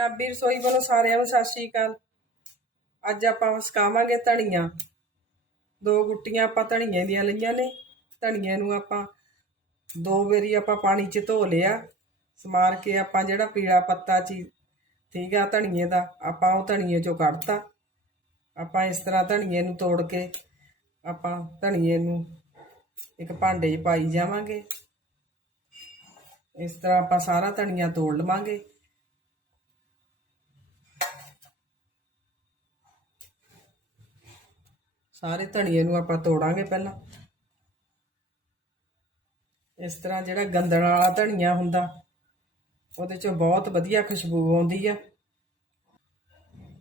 ਪੰਜਾਬੀ ਰਸੋਈ ਵੱਲੋਂ ਸਾਰਿਆਂ ਨੂੰ ਸਤਿ ਸ਼੍ਰੀ ਅਕਾਲ। ਅੱਜ ਆਪਾਂ ਵਸਕਾਵਾਂਗੇ ਧਨੀਆ। ਦੋ ਗੁੱਟੀਆਂ ਆਪਾਂ ਧਨੀਏ ਦੀਆਂ ਲਈਆਂ ਨੇ। ਧਨੀਏ ਨੂੰ ਆਪਾਂ ਦੋ ਵਾਰੀ ਆਪਾਂ ਪਾਣੀ 'ਚ ਧੋ ਲਿਆ। ਸਮਾਰ ਕੇ ਆਪਾਂ ਜਿਹੜਾ ਪੀਲਾ ਪੱਤਾ ਚੀ ਠੀਕ ਆ ਧਨੀਏ ਦਾ, ਆਪਾਂ ਉਹ ਧਨੀਏ 'ਚੋਂ ਕੱਢਤਾ। ਆਪਾਂ ਇਸ ਤਰ੍ਹਾਂ ਧਨੀਏ ਨੂੰ ਤੋੜ ਕੇ ਆਪਾਂ ਧਨੀਏ ਨੂੰ ਇੱਕ ਭਾਂਡੇ 'ਚ ਪਾਈ ਜਾਵਾਂਗੇ। ਇਸ ਤਰ੍ਹਾਂ ਆਪਾਂ ਸਾਰਾ ਧਨੀਆ ਤੋੜ ਲਵਾਂਗੇ। ਸਾਰੇ ਧਨੀਏ ਨੂੰ ਆਪਾਂ ਤੋੜਾਂਗੇ ਪਹਿਲਾਂ। ਇਸ ਤਰ੍ਹਾਂ ਜਿਹੜਾ ਗੰਦਣ ਵਾਲਾ ਧਨੀਆ ਹੁੰਦਾ, ਉਹਦੇ ਚੋਂ ਬਹੁਤ ਵਧੀਆ ਖੁਸ਼ਬੂ ਆਉਂਦੀ ਆ।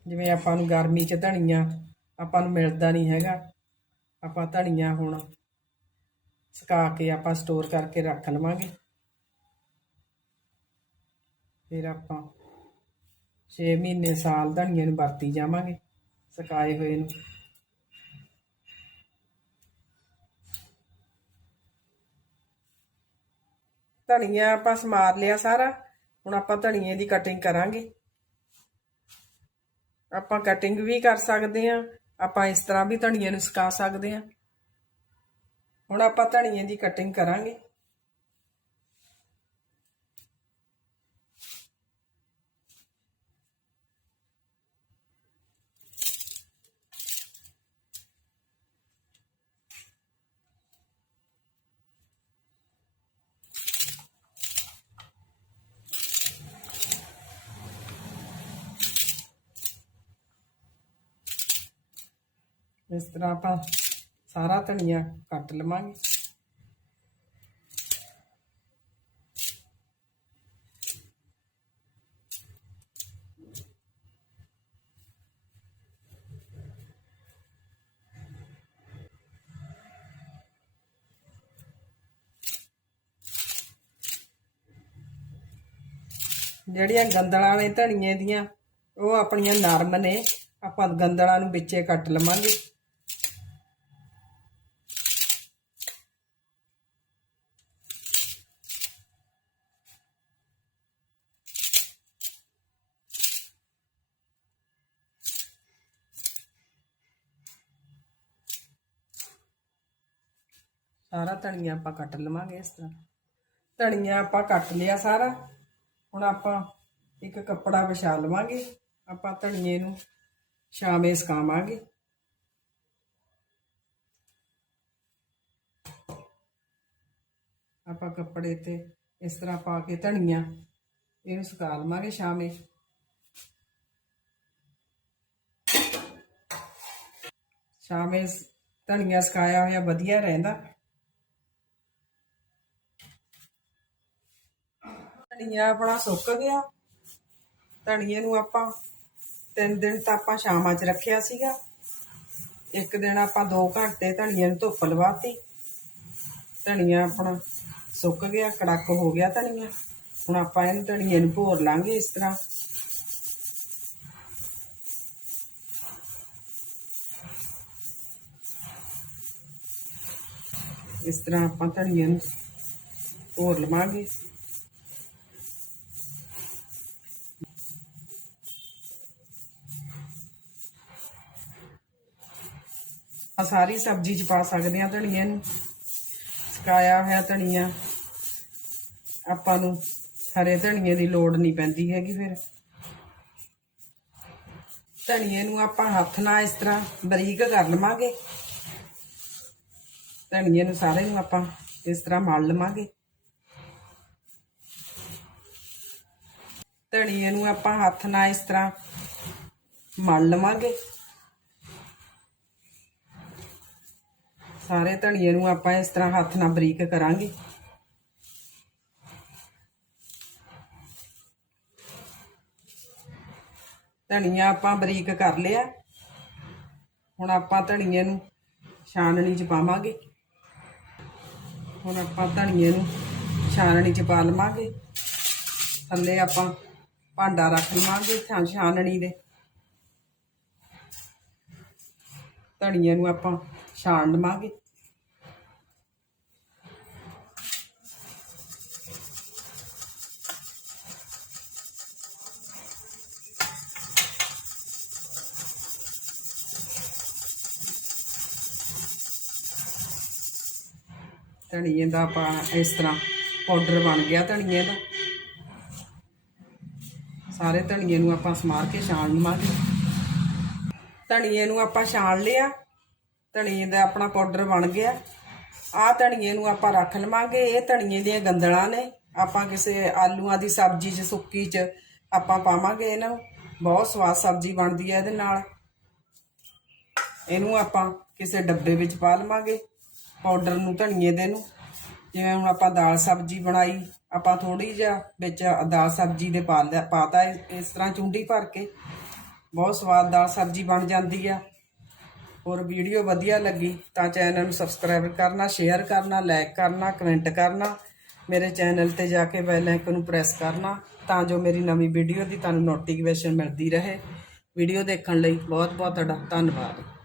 ਜਿਵੇਂ ਆਪਾਂ ਨੂੰ ਗਰਮੀ 'ਚ ਧਨੀਆ, ਆਪਾਂ ਨੂੰ ਮਿਲਦਾ ਨਹੀਂ ਹੈਗਾ। ਆਪਾਂ ਧਨੀਆ ਹੁਣ ਸੁਕਾ ਕੇ ਆਪਾਂ ਸਟੋਰ ਕਰਕੇ ਰੱਖ ਲਵਾਂਗੇ। ਫਿਰ ਆਪਾਂ 6 ਮਹੀਨੇ ਸਾਲ ਧਨੀਏ ਨੂੰ ਵਰਤੀ ਜਾਵਾਂਗੇ ਸੁਕਾਏ ਹੋਏ ਨੂੰ। ਧਨੀਆ ਆਪਾਂ ਸਮਾਰ ਲਿਆ ਸਾਰਾ। ਹੁਣ ਆਪਾਂ ਧਨੀਏ ਦੀ ਕਟਿੰਗ ਕਰਾਂਗੇ। ਆਪਾਂ ਕਟਿੰਗ ਵੀ ਕਰ ਸਕਦੇ ਆ ਆਪਾਂ ਇਸ ਤਰ੍ਹਾਂ ਵੀ ਧਨੀਏ ਨੂੰ ਸੁਕਾ ਸਕਦੇ ਆ ਹੁਣ ਆਪਾਂ ਧਨੀਏ ਦੀ ਕਟਿੰਗ ਕਰਾਂਗੇ। ਇਸ ਤਰ੍ਹਾਂ ਆਪਾਂ ਸਾਰਾ ਧਨੀਆ ਕੱਟ ਲਵਾਂਗੇ। ਜਿਹੜੀਆਂ ਗੰਦਲਾਂ ਨੇ ਧਨੀਏ ਦੀਆਂ, ਉਹ ਆਪਣੀਆਂ ਨਰਮ ਨੇ। ਆਪਾਂ ਗੰਦਲਾਂ ਨੂੰ ਵਿੱਚੇ ਕੱਟ ਲਵਾਂਗੇ। ਸਾਰਾ ਧਨੀਆ ਆਪਾਂ ਕੱਟ ਲਵਾਂਗੇ ਇਸ ਤਰ੍ਹਾਂ। ਧਨੀਆ ਆਪਾਂ ਕੱਟ ਲਿਆ ਸਾਰਾ। ਹੁਣ ਆਪਾਂ ਇੱਕ ਕੱਪੜਾ ਵਿਛਾ ਲਵਾਂਗੇ। ਆਪਾਂ ਧਨੀਏ ਨੂੰ ਛਾਵੇਂ ਸੁਕਾਵਾਂਗੇ। ਆਪਾਂ ਕੱਪੜੇ ਤੇ ਇਸ ਤਰ੍ਹਾਂ ਪਾ ਕੇ ਧਨੀਆ ਇਹਨੂੰ ਸੁਕਾ ਲਵਾਂਗੇ ਛਾਵੇਂ। ਛਾਵੇਂ ਧਨੀਆ ਸੁਕਾਇਆ ਹੋਇਆ ਵਧੀਆ ਰਹਿੰਦਾ। ਧਨੀਆ ਆਪਣਾ ਸੁੱਕ ਗਿਆ। ਧਨੀਏ ਨੂੰ ਆਪਾਂ ਤਿੰਨ ਦਿਨ ਤਾਂ ਆਪਾਂ ਸ਼ਾਮਾਂ 'ਚ ਰੱਖਿਆ ਸੀਗਾ। ਇੱਕ ਦਿਨ ਆਪਾਂ 2 ਘੰਟੇ ਧਨੀਏ ਨੂੰ ਧੁੱਪ ਲਵਾਤੀ। ਧਨੀਆ ਆਪਣਾ ਸੁੱਕ ਗਿਆ, ਕੜਕ ਹੋ ਗਿਆ ਧਨੀਆ। ਹੁਣ ਆਪਾਂ ਇਹਨੂੰ ਧਨੀਏ ਨੂੰ ਭੋਰ ਲਾਂਗੇ ਇਸ ਤਰ੍ਹਾਂ। ਇਸ ਤਰ੍ਹਾਂ ਆਪਾਂ ਧਨੀਏ ਨੂੰ ਭੋਰ ਲਵਾਂਗੇ। ਆ ਸਾਰੀ ਸਬਜ਼ੀ ਚ ਪਾ ਸਕਦੇ ਆ ਧਨੀਏ ਨੂੰ। ਸੁਕਾਇਆ ਹੋਇਆ ਧਨੀਆ। ਆਪਾਂ ਨੂੰ ਹਰੇ ਧਨੀਏ ਦੀ ਲੋੜ ਨਹੀਂ ਪੈਂਦੀ ਹੈਗੀ ਫਿਰ। ਧਨੀਏ ਨੂੰ ਆਪਾਂ ਹੱਥ ਨਾਲ ਇਸ ਤਰ੍ਹਾਂ ਬਰੀਕ ਕਰ ਲਵਾਂਗੇ। ਧਨੀਏ ਨੂੰ ਸਾਰੇ ਨੂੰ ਆਪਾਂ ਇਸ ਤਰ੍ਹਾਂ ਮਲ ਲਵਾਂਗੇ। ਧਨੀਏ ਨੂੰ ਆਪਾਂ ਹੱਥ ਨਾਲ ਇਸ ਤਰ੍ਹਾਂ ਮਲ ਲਵਾਂਗੇ। ਸਾਰੇ ਧਨੀਏ ਨੂੰ ਆਪਾਂ ਇਸ ਤਰ੍ਹਾਂ ਹੱਥ ਨਾਲ ਬਰੀਕ ਕਰਾਂਗੇ। ਧਨੀਆ ਆਪਾਂ ਬਰੀਕ ਕਰ ਲਿਆ। ਹੁਣ ਆਪਾਂ ਧਨੀਏ ਨੂੰ ਛਾਨਣੀ 'ਚ ਪਾਵਾਂਗੇ। ਹੁਣ ਆਪਾਂ ਧਨੀਏ ਨੂੰ ਛਾਨਣੀ 'ਚ ਪਾ ਲਵਾਂਗੇ। ਥੱਲੇ ਆਪਾਂ ਭਾਂਡਾ ਰੱਖ ਲਵਾਂਗੇ ਛਾਂ, ਛਾਨਣੀ ਦੇ। ਧਨੀਏ ਨੂੰ ਆਪਾਂ ਛਾਣ ਲਵਾਂਗੇ। ਧਨੀਏ ਦਾ ਆਪਾਂ ਇਸ ਤਰ੍ਹਾਂ ਪਾਊਡਰ ਬਣ ਗਿਆ ਧਨੀਏ ਦਾ। ਸਾਰੇ ਧਨੀਏ ਨੂੰ ਆਪਾਂ ਸਮਾਰ ਕੇ ਛਾਣ ਲਵਾਂਗੇ ਧਨੀਏ ਨੂੰ ਆਪਾਂ ਛਾਣ ਲਿਆ। ਧਨੀਏ ਦਾ ਆਪਣਾ ਪਾਊਡਰ ਬਣ ਗਿਆ। ਆਹ ਧਨੀਏ ਨੂੰ ਆਪਾਂ ਰੱਖ ਲਵਾਂਗੇ। ਇਹ ਧਨੀਏ ਦੀਆਂ ਗੰਦਲਾਂ ਨੇ। ਆਪਾਂ ਕਿਸੇ ਆਲੂਆਂ ਦੀ ਸਬਜ਼ੀ 'ਚ, ਸੁੱਕੀ 'ਚ ਆਪਾਂ ਪਾਵਾਂਗੇ ਇਹਨਾਂ ਨੂੰ। ਬਹੁਤ ਸਵਾਦ ਸਬਜ਼ੀ ਬਣਦੀ ਹੈ ਇਹਦੇ ਨਾਲ। ਇਹਨੂੰ ਆਪਾਂ ਕਿਸੇ ਡੱਬੇ ਵਿੱਚ ਪਾ ਲਵਾਂਗੇ। ਪਾਊਡਰ ਨੂੰ ਧਨੀਏ ਦੇ ਨੂੰ। ਜਿਵੇਂ ਹੁਣ ਆਪਾਂ ਦਾਲ ਸਬਜ਼ੀ ਬਣਾਈ, ਆਪਾਂ ਥੋੜੀ ਜਿਹਾ ਵਿੱਚ ਦਾਲ ਸਬਜ਼ੀ ਦੇ ਪਾ ਲਿਆ ਪਾਤਾ ਇਸ- ਤਰ੍ਹਾਂ ਚੁੰਡੀ ਭਰ ਕੇ। ਬਹੁਤ ਸਵਾਦ ਦਾਲ ਸਬਜ਼ੀ ਬਣ ਜਾਂਦੀ ਆ। ਹੋਰ ਵੀਡੀਓ ਵਧੀਆ ਲੱਗੀ ਤਾਂ ਚੈਨਲ ਨੂੰ ਸਬਸਕ੍ਰਾਈਬ ਕਰਨਾ, ਸ਼ੇਅਰ ਕਰਨਾ, ਲਾਈਕ ਕਰਨਾ, ਕਮੈਂਟ ਕਰਨਾ। ਮੇਰੇ ਚੈਨਲ ਤੇ ਜਾ ਕੇ ਬੈਲ ਆਈਕਨ ਨੂੰ ਪ੍ਰੈਸ ਕਰਨਾ ਤਾਂ ਜੋ ਮੇਰੀ ਨਵੀਂ ਵੀਡੀਓ ਦੀ ਤੁਹਾਨੂੰ ਨੋਟੀਫਿਕੇਸ਼ਨ ਮਿਲਦੀ ਰਹੇ। ਵੀਡੀਓ ਦੇਖਣ ਲਈ ਬਹੁਤ ਬਹੁਤ ਤੁਹਾਡਾ ਧੰਨਵਾਦ।